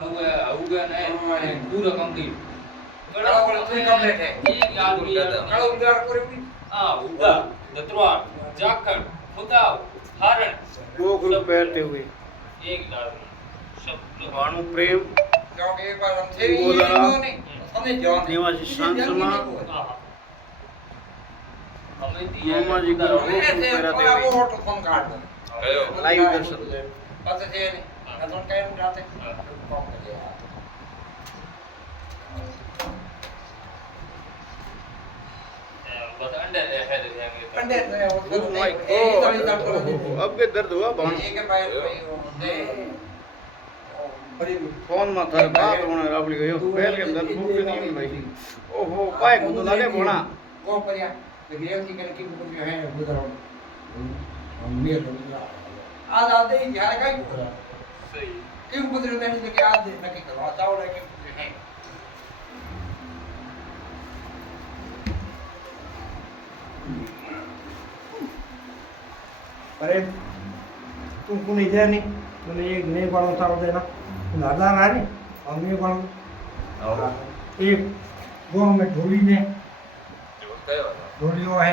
हुआ नहीं पूरा कंप्लीट कड़ा वाला पूरी कंप्लीट है एक आदमी कड़ा उदार पूरी पूरी उदा दतवा जाखड़ खुदाव हारण गोकुल पहनते हुए एक आदमी शब्द भानु प्रेम क्योंकि एक बार हम थे ये बोला, इन्होंने समझ जाओ निवासी शांत समा हमें मामा जी को ऐसे पहराते वो हुए फोटो फोन काट दो लाइव दर्शन पता थे नहीं ना तो टाइम जाते कौन कर बस अंडर है पंडित ने वो Oh my God! अब के दर्द हुआ भानु ये के भाई दे बड़ी फोन में थारे बात होना राबड़ी गयो पहल के अंदर भूख नहीं भाई ओहो पाए को तो लागे भोना को परिया गिरेव की करके को जो है उधर हम मेल आज आते ही यार का सही क्यों उधर मैंने लेके आज दे मैं करो चावल है कि है अरे तुमको नहीं दे नहीं मैंने एक नए बालों चावल देना लादा रहा नहीं और नए बालों एक वो हमें ढोली ने ढोली वो है